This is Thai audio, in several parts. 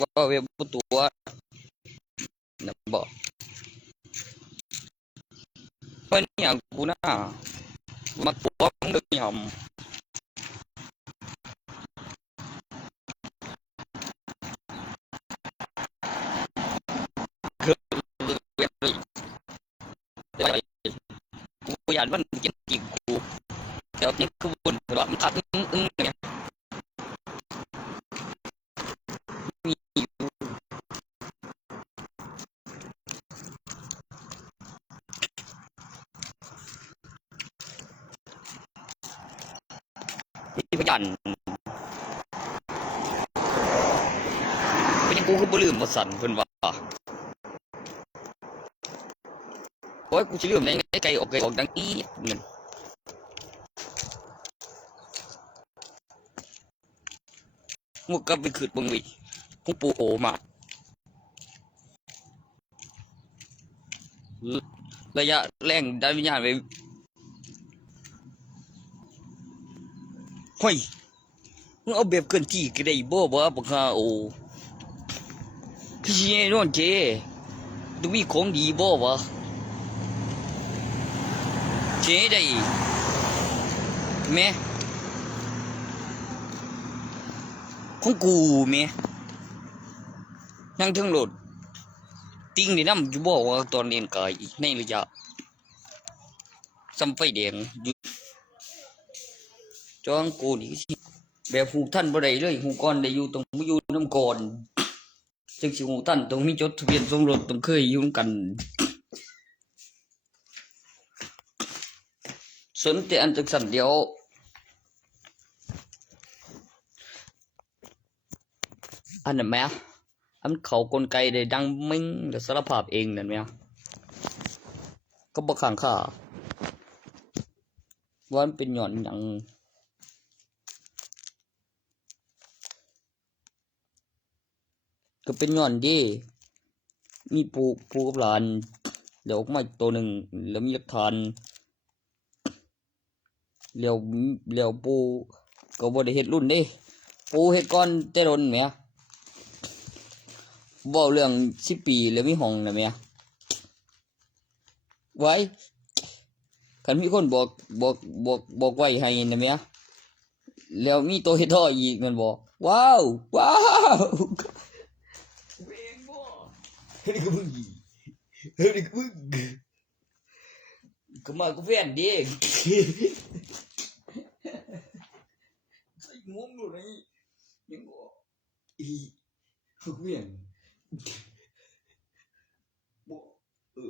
ว่าเว็บตัวนะบอกว่าเนี่ยกูน่ามาตัวมึงเลยยอมคือเว็บกูอยากมันกินจีกูเดี๋ยวนี่คือบุญหรอมันขัดเนี่ยมีพยานเป็นกูคือบ่ลืมบ่สั่นเพิ่นว่าโอ้ยกูสิลืมได้ไงไกลออกดังอีเงินงูก็ไปขืดบึงวิกูปูโอมาระยะแรงดันวิญญาณไปเฮ้ยมึงเอาแบบเกินที่ก็ได้บ่บ่บักฮาโอพี่เจโน่นเจดูมีของดีบ่วะเจได้แม่ของกูแม่นั่งถึงรถติ้งนี่นำอยู่บ่ว่าตอนเรียนกายในระยะซ้ำไฟแดงอยู่จองกูนี่แบบหูท่านบ่ได้เลยหูก่อนได้อยู่ต้องอยู่นำก่อนจังสิหูท่านต้องมีจดทะเบียนสมรสต้องเคยอยู่กันสนแต่อันจังสั่นเดียวอันนั้นแม่อันเขากลไกได้ดังมิ่งแต่สารภาพเองนั่นแม่ก็บ่ข้างค่าว่ามันเป็นหย่อนหยังก็เป็นหย่อนดีมีปูกับหลานเดี๋ยวออกมาอีกตัวหนึ่งแล้วมีหลักฐานเลี้ยวปูก็บ่ได้เฮ็ดรุ่นเด้ปูเฮ็ดก่อนแต่โดนแหมเว้าเรื่อง10 ปีแล้วมีห้องน่ะแหมไว้คันมีคนบอกไว้ให้นะแหมแล้วมีตัวเฮ็ดท่ออีกแม่นบ่ว้าวเองบ่เฮ็ดก็มึงเฮ็ดก็มึงก็มากูแฟนดิใส่งงดูนี่ยังบ่อีกูแฟนบ่ตึ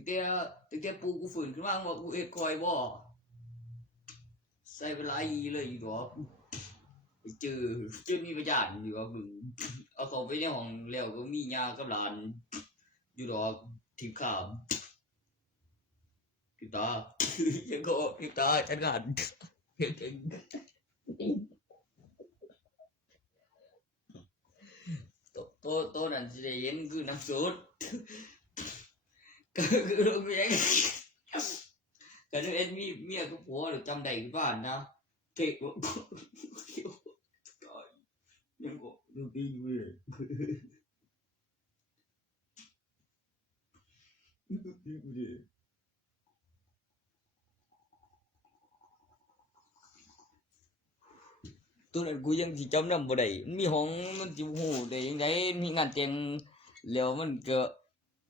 กแต่ปูกูฝืนขึ้นมาว่ากูเฮ็ดคอยบ่ใส่เวลาอีเลยอยู่ดอกเจอมีประหยัดอยู่ว่ามึงเอาเขาไปในห้องแล้วก็มียากับหลานอยู่ดอกทิพข้ามพิตายังก็พิตาจัดงานโตนั่นสิได้เห็นคือน้ำสุดคือโรงเรียนกันเอ็นมีเมียกับผัวหรือจำได้ที่บ้านนะเก่งยังก็ดูดีเว้ยตัวนั้นกูยังสิจำนำบ่ได้มันมีห้องมันสิฮู้ได้ยังไงมีงานแต่งแล้วมันก็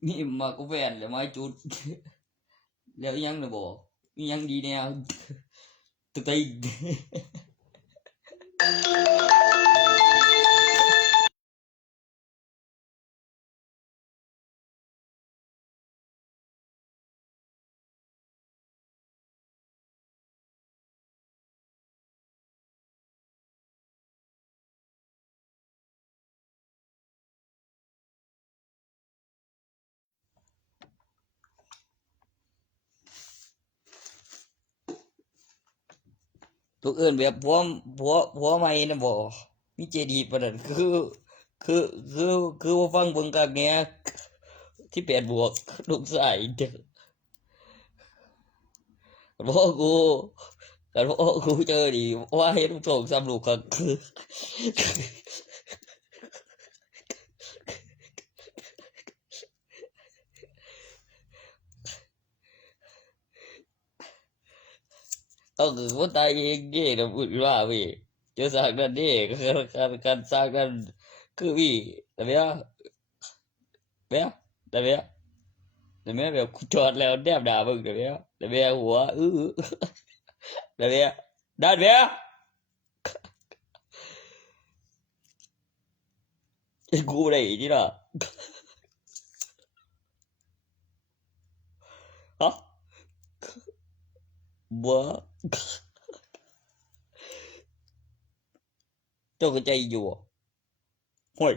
มีมากับแฟนแล้วมาจุดแล้วยังน่ะบ่มียังดีแนวตึกไตตัวอื่นแบบผัวใหม่นะบ่มีเจดีย์ปานนั้นคือคือว่าฟังเบิ่งกักแหน่ที่8 บวกลูกชายเด้อบ่กู กันโอ้กูเจอดิว่าเฮ็ดส่งสำลูกก็เอาคือคนตายเองเด้นะพูดว่าเว้ยจะสร้างนั่นเด้การสร้างนั้นคือวี่แต่เมียแต่เมียแบบกูจอดแล้วแนบหน้ามึงแต่เมียหัวแต่เมียด้านเมียไอ้กูได้อีกนี่ล่ะฮะบ่เจ้าก็ใจอยู่โห้ย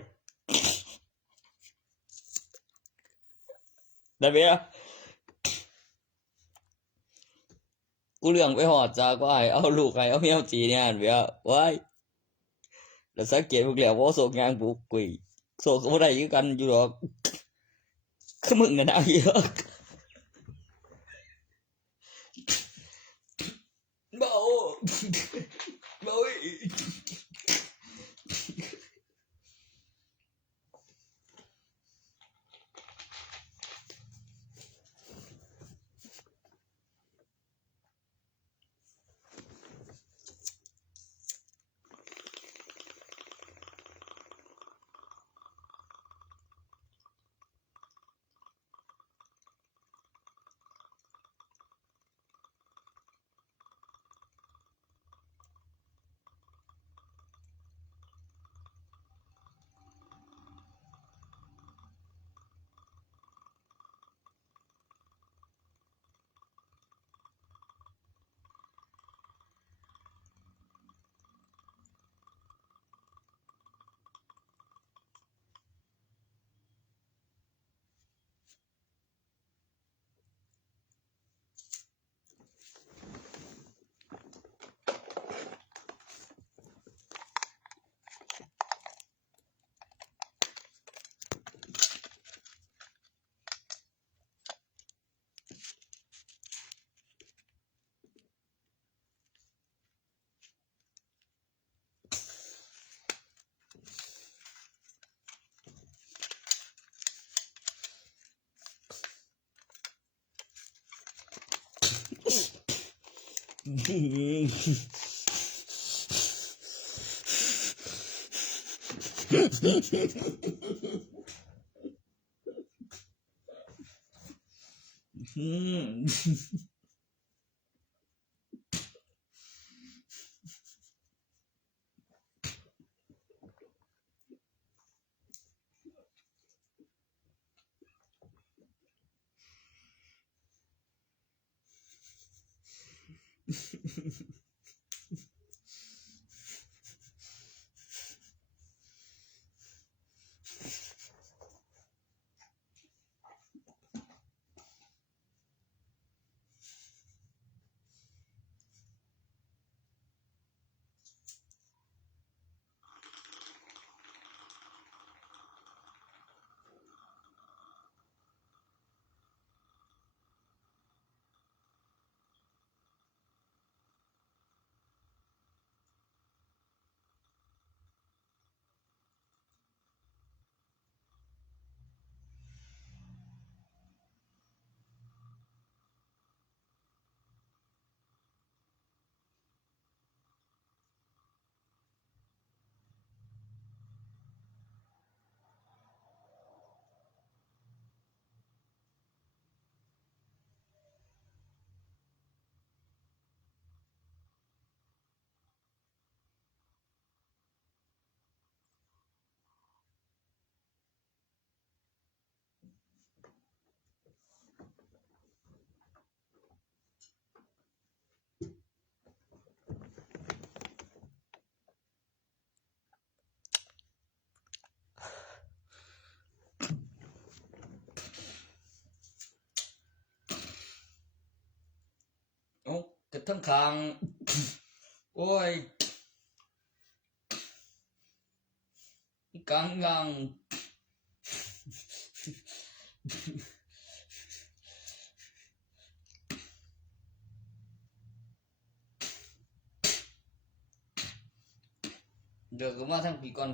ได้เมียกูเรื่องไปหอดจากว่าให้เอาลูกให้เอาเมียจีเนี่ยเมียไว้แล้วสังเกตพวกแล้วบ่โศกงานบุกกุยโศกก็บ่ได้คือกันอยู่ดอกคือมึงน่ะนะเยอะบ่บ่กระทั่งคางโอ้ยกังงัง เดี๋ยวก็มาทั้งปีก่อน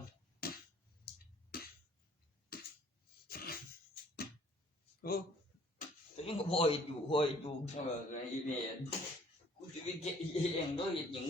โอ้แต่ยังก็พออยู่ไอ้แม่กูสิไปเก็บเองด้วยเฮ็ดหยัง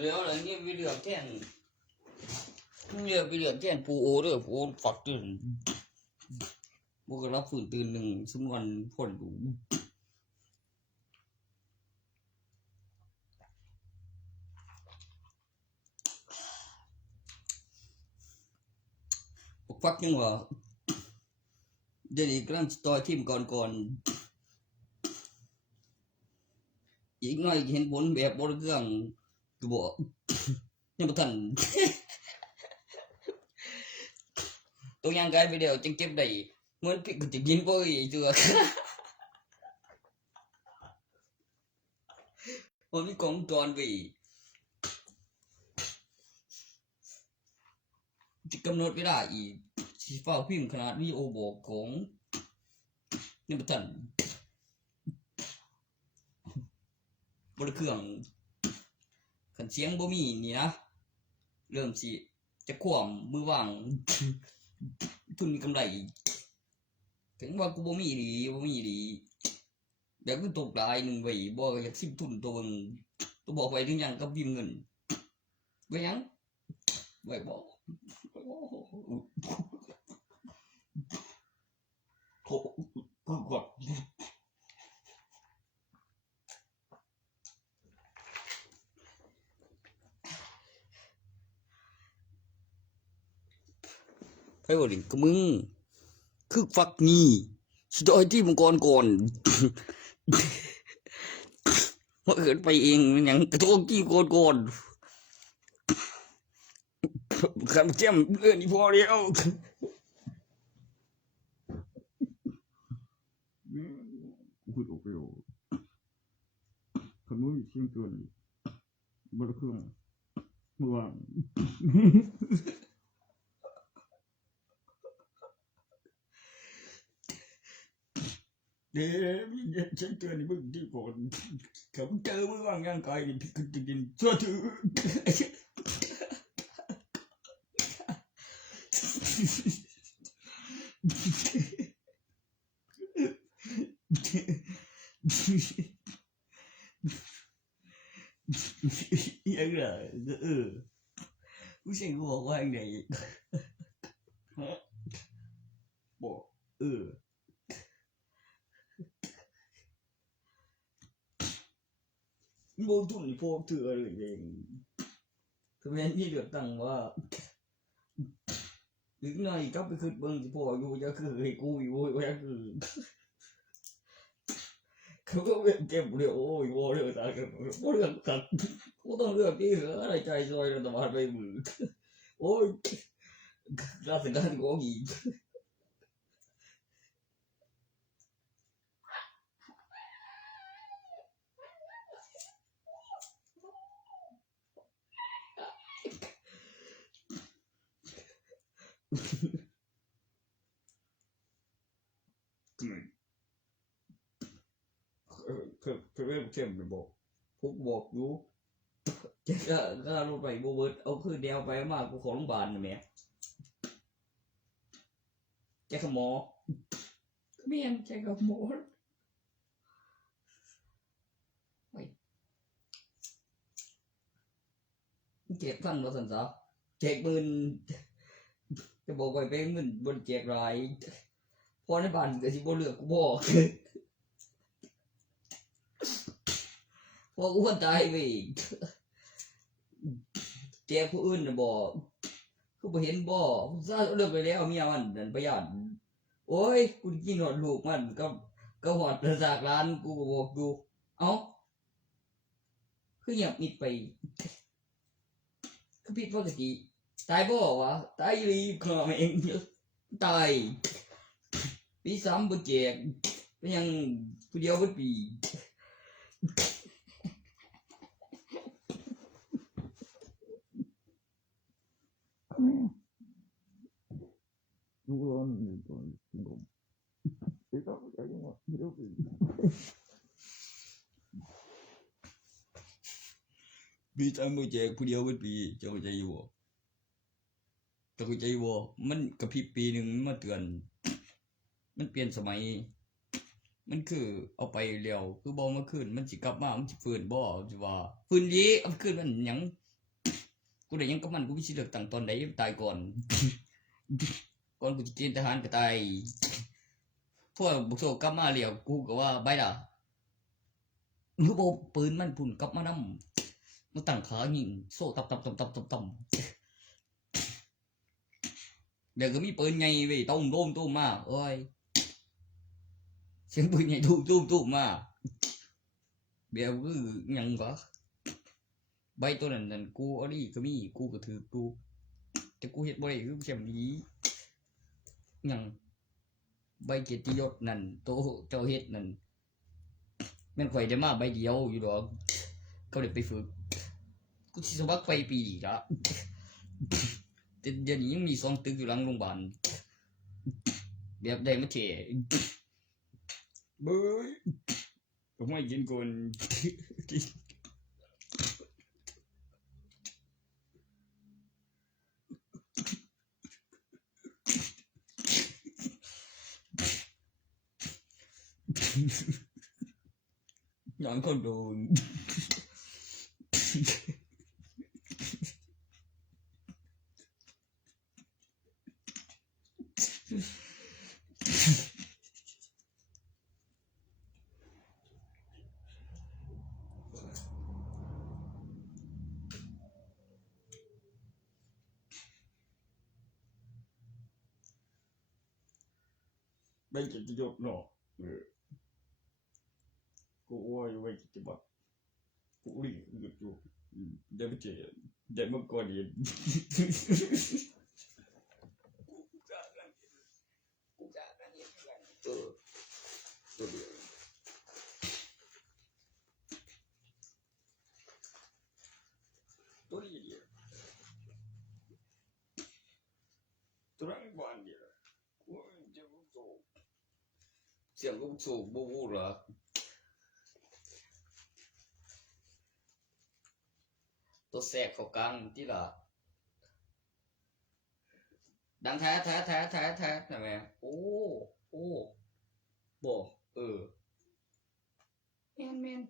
แล้วอะไรนี่ไปเลือกแทนเลือกไปเลือกแทนปูโอเด้อปูโอฝักตื่นบวกรับฝืนตื่นหนึ่งสมวันพ่นดูฟักยังวะเดี๋ยวนี้กำลังต่อยทีมก่อนอีกหน่อยเห็นผลแบบบริเครื่องตัวบอกยังไม่ทันตัวยังกายไปเดียวจึงเก็บได้เหมือนพี่ก็จะกินพวกอีเจือผมมีของจอนไปจะกำหนดเวลาอีกสีฟ้าพิมพ์ขนาดวิดีโอบอกของยังไม่ทันบริเครื่องขันเสียงบ่มีนี่นะเริ่มสิจะขวามมือว่างทุนมีกำไรถึงว่ากูบ่มีดีเดี๋ยวกูตกลายหนึ่งไว้บ่อยากสิบทุนตัวนึงตัวบอกไว้ถึงยังกับพิมพ์เงินไว้ยังไว้บอกโถกูกดไอ้บริก็มึงคือฟักนี่สุดท้ายที่มังกรก่อนว่าเกิดไปเองอย่างกระโดดที่ก่อนขันเจ้มเรื่องนี้พอเดียวพูดออกไปขโมยเสียงเกินบริเครื่องเมื่อวานเดี๋ยวฉันเตือนมึงที่ก่อนเขาเจอมึงว่างยังไงพี่ก็จะกินชั่วถือยังไงผู้ชายกูบอกว่าอย่างไรบอกโมทุนพวกเธออะไรเองคือแม่นี่เดือดตังว่าอีกหน่อยก็ไปขึ้นเบิ้งสิพ่ออยู่จะคือให้กูอยู่ว่าคือเขาก็เก็บเรื่องโอ้ยว่าเรื่องตากันว่าเรื่องกัดกูต้องเรื่องที่เหลืออะไรใจซอยเราต้องมาไปมือโอ้ยราชการก็อีกคือเรื่องเข้มเลยบอกพวกบอกอยู่ก็ลงไปโบเบิร์ตเอาคืนเดียวไปมากกูขอโรงพยาบาลนะแม่แกขโมยเมียนแกขโมยเจ็บพันมาสันสาเจ็บมืนจะบอกไปเป็นมืนบนเจ็บไรพอในบ้านก็สิบ่เลือกกูบอกพอกูตายไปเจ็บผู้อื่นนะบอกกูไปเห็นบ่ซาเลิกไปแล้วเมียมันนั่นประหยัดโอ้ยกูกินหอดลูกมันก็หอดจากร้านกูบอกดูเอ้าคือเงียบมิดไปคือผิดปกติตายบ่วะตายรีบขนาดเองตายปีซ้ำบ่เจ็บเป็นยังผู้เดียวบ่ปีดูร้อนอยู่ตอนกินนมไอ้ต้องใจยังวะเดี๋ยวไปปีซ้ำบ่เจ็บผู้เดียวบ่ปีเจ้าใจอยู่บ่เจ้าใจอยู่บ่มันกระพริบปีหนึ่งมาเตือนมันเปลี่ยนสมัยมันคือเอาไปแล้วคือบ่มาคืนมันสิกลับมามันสิฟื้นบ่สิว่าฟื้นดีเอาคืนมันหยัง กูได้ยังกับมันกูมีสิทธิ์เลือกตั้งตอนใดตายก่อน ก่อนกูจะเกณฑ์ทหารก็ตายพวกบุกโซกลับมาเรียวกูก็ว่าใบล่ะมือโบปืนมันพุ่นกลับมานำมันตั้งขายิงโซ่ตับเดี๋ยวก็มีปืนใหญ่เว้ยตุ้มมาโอ้ยเสียงปืนใหญ่ตุ้มมาเดี๋ยวก็ยังก็ใบตัวนั้นกูเอาดิก็มีกูก็ถือกูแต่กูเฮ็ดบ่ได้คือเสียมนี้ยังใบเกียรติยศนั่นโตเจ้าเฮ็ดนั่นแม่นข่อยได้มาใบเดียวอยู่ดอกเขาได้ไปฝึกกูสิสมัครไปปีละแต่เดี๋ยวนี้ยังมี2 ตึกอยู่หลังโรงพยาบาลแบบได้มาเทเบ้ยก็ไม่กินก่อนอย่างคนโดนใบเกียรติยศเนาะกูว่าอยู่ใบเกียรติบัตรกูรีบอยู่ได้ไม่เจอได้เมื่อก่อนเห็นตัวเดียวตัวเดียวตัวนั้นบ้านเดียวกูจะบุกโซ่เสียงก็บุกโซ่บูบูเหรอตัวแสกเขากลางที่ละดังแท้ใช่ไหมโอ้บ่แมน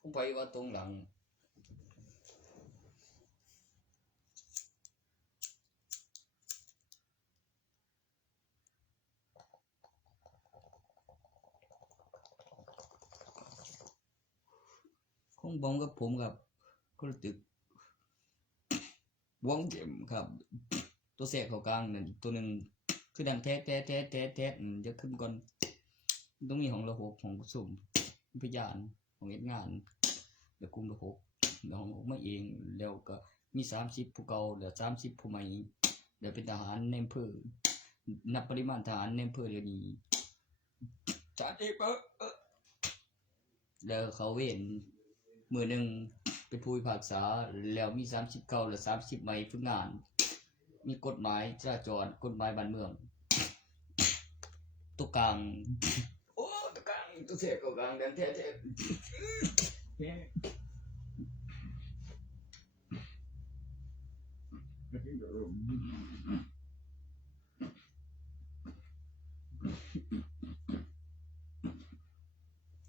ผมไปว่าตรงหลังคงบองกับผมครับก็ตึกวงเกมครับตัวแสกเขากลางนั่นตัวหนึ่งคือดังแท้จะขึ้นก่อนต้องมีของระบบของสุ่มพยานของเอ็ดงานแล้วกลุ่มระบบแล้วของผมมาเองแล้วก็มี30ผู้เก่าแล้ว30ผู้ใหม่แล้วเป็นทหารในอำเภอนับปริมาณทหารในอำเภอเดี๋ยวนี้จัดเอกแล้วเขาเว้นมือหนึ่งเป็นผู้พิพากษาแล้วมี30เก่าและ30ใหม่ฝึกงานมีกฎหมายจราจรกฎหมายบ้านเมืองตัวกลางโอ้ตัวกลางตัวเสียกลางดันแท้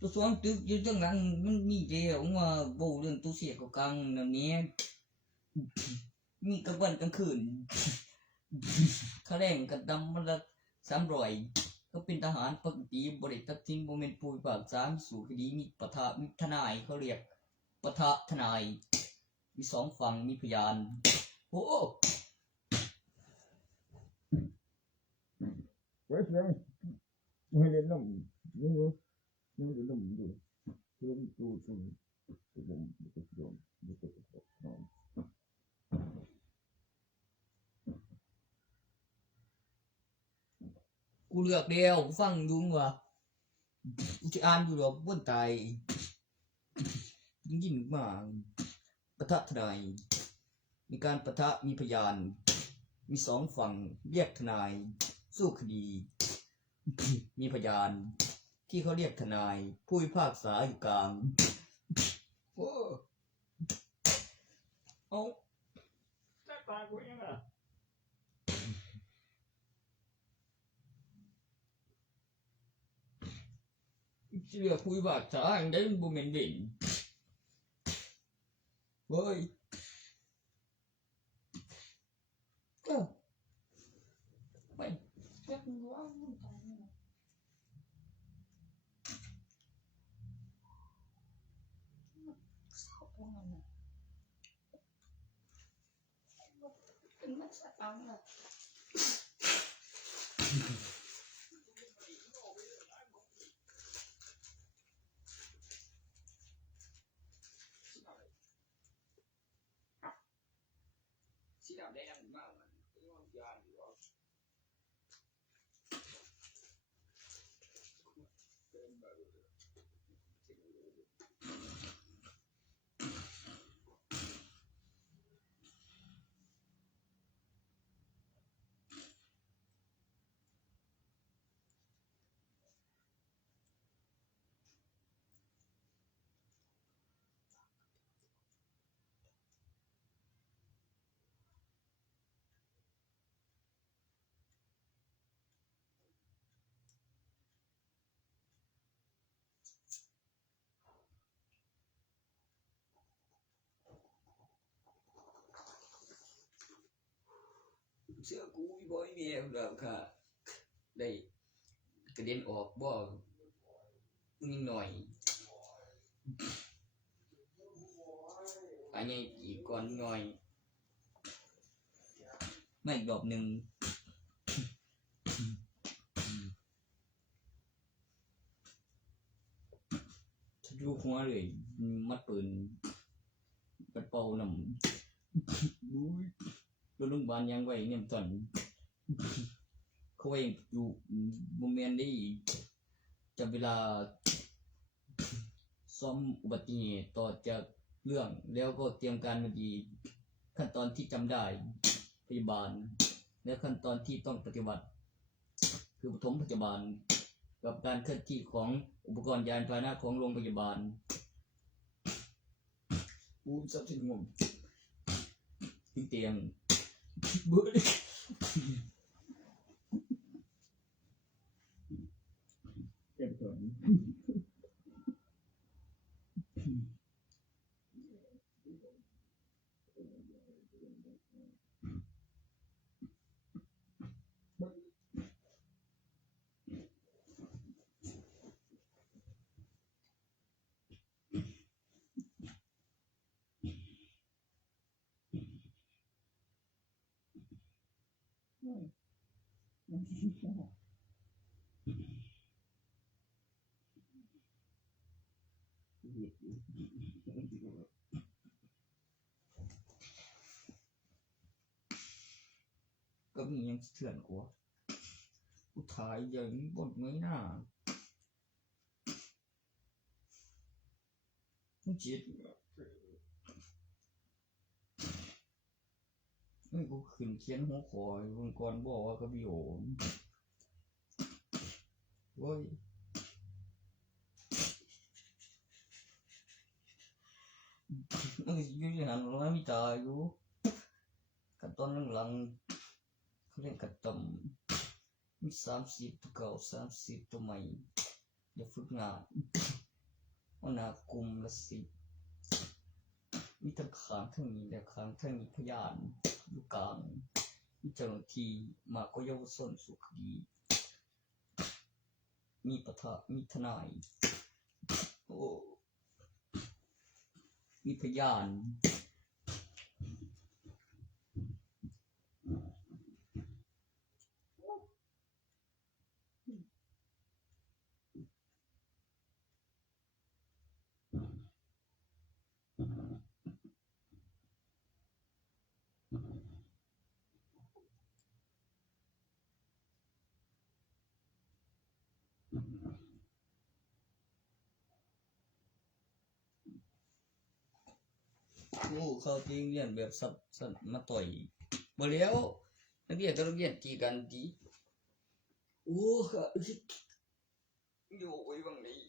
ตัวสองตึกอยู่จังนั้นมันมีเดียวว่าโบเรื่องตัวเสียกลางนั่นนี้มีกลางวันกลางคืนเขาแรงกระดำมันละ300ก็เป็นทหารปกติบริตัดทิ้งโมเมนต์ผู้พิพากษาสู่คดีมีปะทะมีทนายเขาเรียกปะทะทนายมี2ฝั่งมีพยานโอ้ไว้เสียงไม่เล่นน้ำนี่รู้นี่เล่นน้ำดูเชื่อมดูตรงตรงตรงตรงตรงกูเลือกเดียวฟังดูว่ะกูจะอ่านอยู่หรอกบนตายยิงมาปะทะทนายมีการปะทะมีพยานมี2ฝั่งเรียกทนายสู้คดีมีพยานที่เขาเรียกทนายผู้พิพากษาอยู่กลางโอ้เอาได้ปากกูยังอ่ะเชื่อผู้พิพากษาอย่างได้บุเมนเด่น เฮ้ยไปจักว่ามันตายเศร้าตรงนั้นน่ะเป็นมันสะอังน่ะสีดำได้มากมันยานอยู่ว่าเสื้อกูบ่มีแล้วค่ะได้กระเด็นออกบ่นิดหน่อยอันนี้อีกก่อนหน่อยไม่ดอกนึงดูหัวเลยมัดปืนปัดเป่านำดูโรงพยาบาลยังไว้เนี่ยตอนเขาไว้อยู่บ่แม่นได้จับเวลาซ่อมอุบัติเหตุต่อจากเรื่องแล้วก็เตรียมการมาดีขั้นตอนที่จำได้พยาบาลและขั้นตอนที่ต้องปฏิบัติคือปฐมพยาบาลกับการเคลื่อนที่ของอุปกรณ์ยานพาหนะของโรงพยาบาลอู้สับสิงมเตียงเบิดเจ็บก่อนก็มียังเถื่อนกว่ากูถ่ายอย่างบนไม่น่ามันจิตไม่กูขึ้นเขียนหัวคอยวันก่อนบอกว่ากับพี่โหนเว้ยมันอยู่ในหันแล้วมีตาอยู่ขั้นตอนหลังเขาเรียกกระตำมี30ตัวเก่า30ตัวใหม่เดี๋ยวฝึกงานวันน่ากลุ่มละ10มีทั้งข้างทั้งนี้และข้างทั้งนี้พยานอยู่กลางมีเจ้าหน้าที่มากกว่าเยาวชนสุขดีมีมีทนายโอ้มีพยานโอ้เขาจริงเรียนแบบซับมาต่อยบ่แล้วนักเรียนก็เรียนตีกันดีโอ้ค่ะอยู่ไว้บางนี้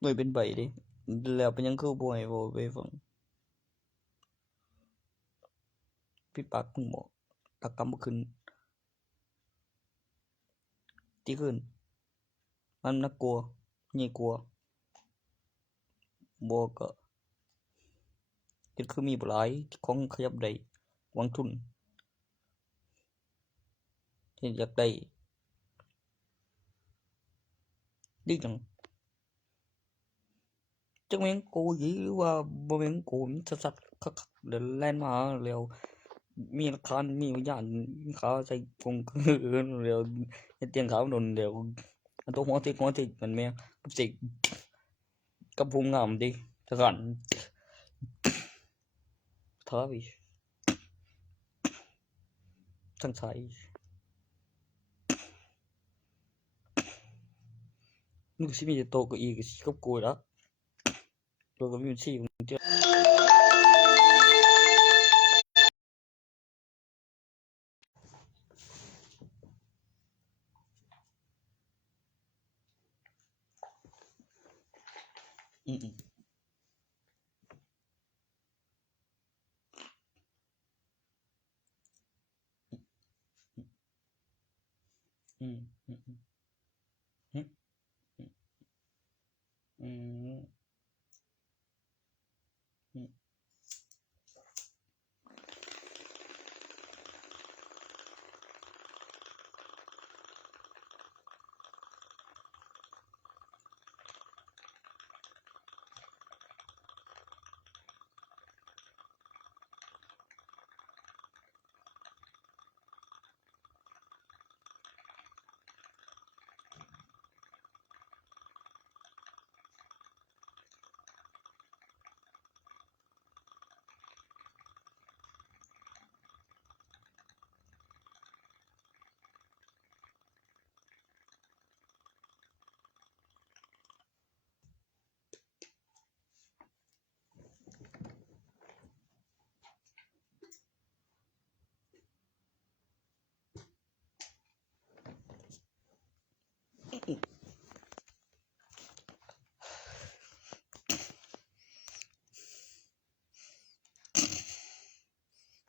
ไว้เป็นใบดิ แล้วเป็นหยังคือบ่ให้เว้าไปฟังปิดปากมึงบอกตากรรมบ่ขึ้นตีขึ้นมันน่ากลัวใหญ่กลัวบ่ก็เฮ็ดคือมีบ่หลายของขยับได้วางทุนเฮ็ดอยากได้ดีจังจักแม่งโกหรือว่าบ่แม่นโกมันสัดๆคักๆเดินแล่นมาแล้วมีหลักฐานมีพยานขาใส่กงแล้วเฮ็ดเตียงขาวโดนแล้วอันตัวหัวติมันแม่กับสิกับภูมิงามดิทะกันทาวิทั้งสายมึงสิมีโตก็อีกสิกับกูละตัวก็มีสิมึงเจ้า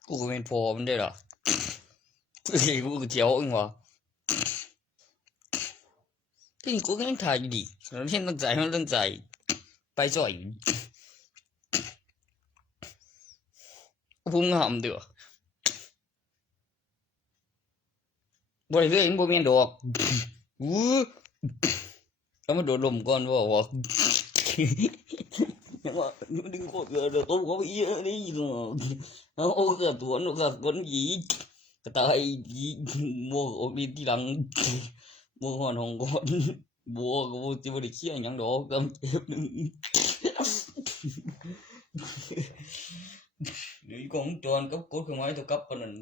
กูก็เป็นพอมันได้ล่ะกูก็เที่ยวเองว่ะที่นี่กูก็ยังถ่ายอยู่ดิมันเห็นตั้งใจมันตั้งใจไปจ่อยกูภูมิงามเด้อบ่ได้เลยมันบ่แม่นดอกแล้วมันโดดลมก่อนว่ายังว่าดึงโคตรเลยเขาอีนี่เนาะเอาก็ตัวnóก็คนgìก็ตายบ่ออกดีทีหลังบ่ฮ้อนห้องก่อนบ่ก็บ่สิบ่ได้เคลียร์หยังดอกก็เจ็บนึงนี่ของจอนกับกดคือไม้ตัวกับปานนั้น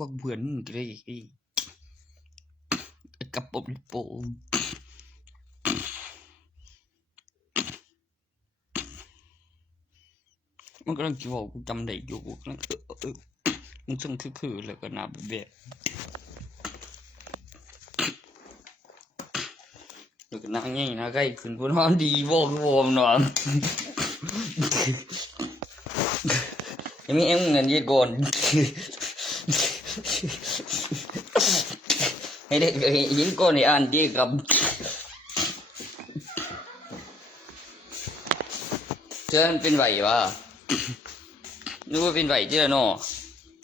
ว่าเพื่อนมึงก็ได้กับปบโปมันกำลังจะบอกกูจำได้อยู่กูกำลังมึงซึ่งคือแล้วก็หน้าแบบแล้วก็หน้าใหญ่หน้าใกล้ขึ้นกูนอนดีบ่คือบ่นอนยังมีเอ็มเงินยืดก่อน ให้ได้หินก้อนให้อ่านดีกับเธอมันเป็นไหววะนึกว่าเป็นไหวที่ละเนาะ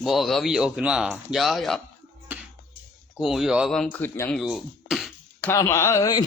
บอกกับวิดีโอขึ้นมาอย่ากูอยู่ว่ามันขึ้นยังอยู่ข้ามาเอ้ย